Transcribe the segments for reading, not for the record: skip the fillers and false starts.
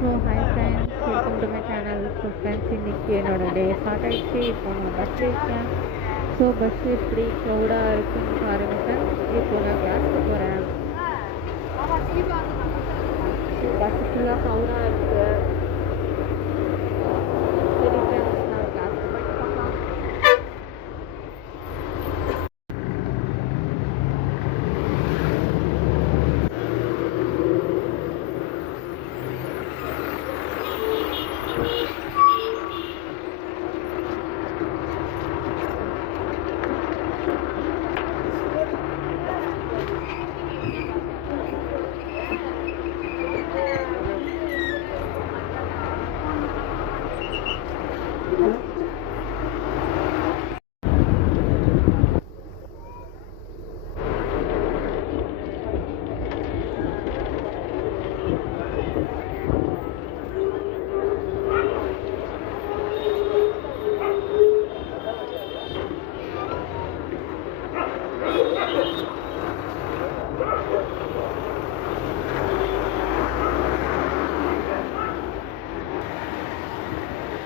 So hi friends, welcome to my channel. So friends, இன்றைக்கி என்னோடய day start ஆகிடுச்சு. இப்போ நான் பஸ் இருக்கேன். ஸோ பஸ் எப்படி க்ரௌடாக இருக்குன்னு பாருங்கள் ஃப்ரெண்ட்ஸ். இப்போ நான் கிளாஸுக்கு போகிறேன். பஸ் ஃபுல்லாக க்ரௌடாக இருக்குது. சரி ஃப்ரெண்ட்ஸ், நான் கிளாஸுக்கு போயிட்டு பார்க்கலாம்.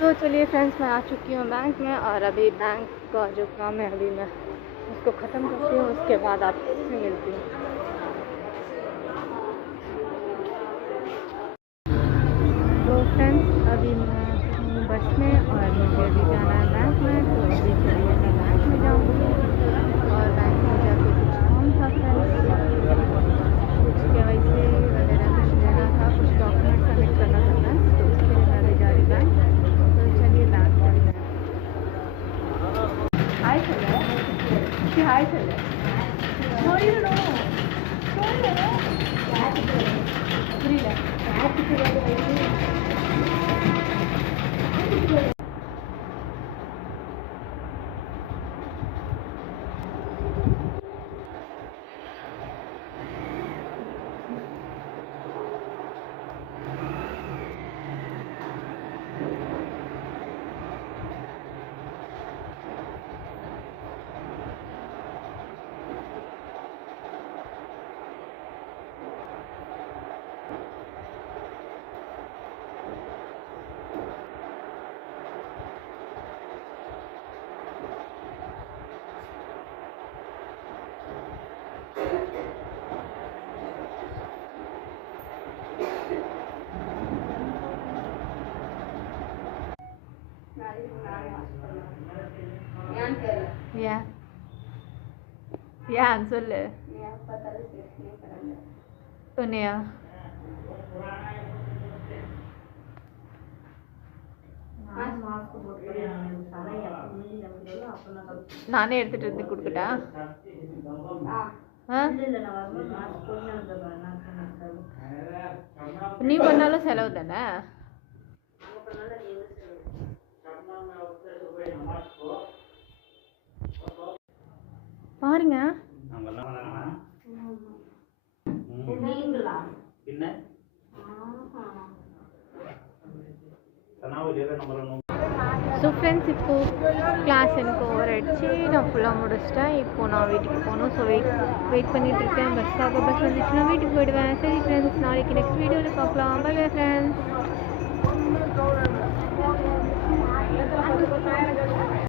तो चलिए फ्रेंड्स, मैं आ चुकी हूँ बैंक में और अभी बैंक का जो काम है अभी मैं उसको ख़त्म करती हूँ. उसके बाद आपसे मिलती हूँ. तो फ्रेंड्स, अभी मैं हूँ बस में और मुझे अभी जाना है बैंक में. तो अभी चलिए मैं बैंक में जाऊँगी और बैंक में जाकर कुछ काम था फ्रेंड्स, कुछ KYC वगैरह कुछ लेना था, कुछ डॉक्यूमेंट सबमिट करना था फ्रेंड्स. तो उसके लिए मैं अभी जा रही बैंक. हाय चले यान சொல்லு உன்னையா நானே எடுத்துட்டு வந்து கொடுக்கட்டா? நீ பண்ணாலும் செலவு தானே. பாருங்க ஸோ ஃப்ரெண்ட்ஸ், இப்போது கிளாஸ் எனக்கு ஓவர் ஆகிடுச்சு. நான் ஃபுல்லாக முடிச்சிட்டேன். இப்போது நான் வீட்டுக்கு போகணும். ஸோ வெயிட் பண்ணிகிட்டு இருக்கேன். பஸ்ஸாக பஸ் வந்துச்சுன்னா வீட்டுக்கு போயிடுவேன். சரி ஃப்ரெண்ட்ஸ், நாளைக்கு நெக்ஸ்ட் வீடியோவில் பார்க்கலாம். Bye friends.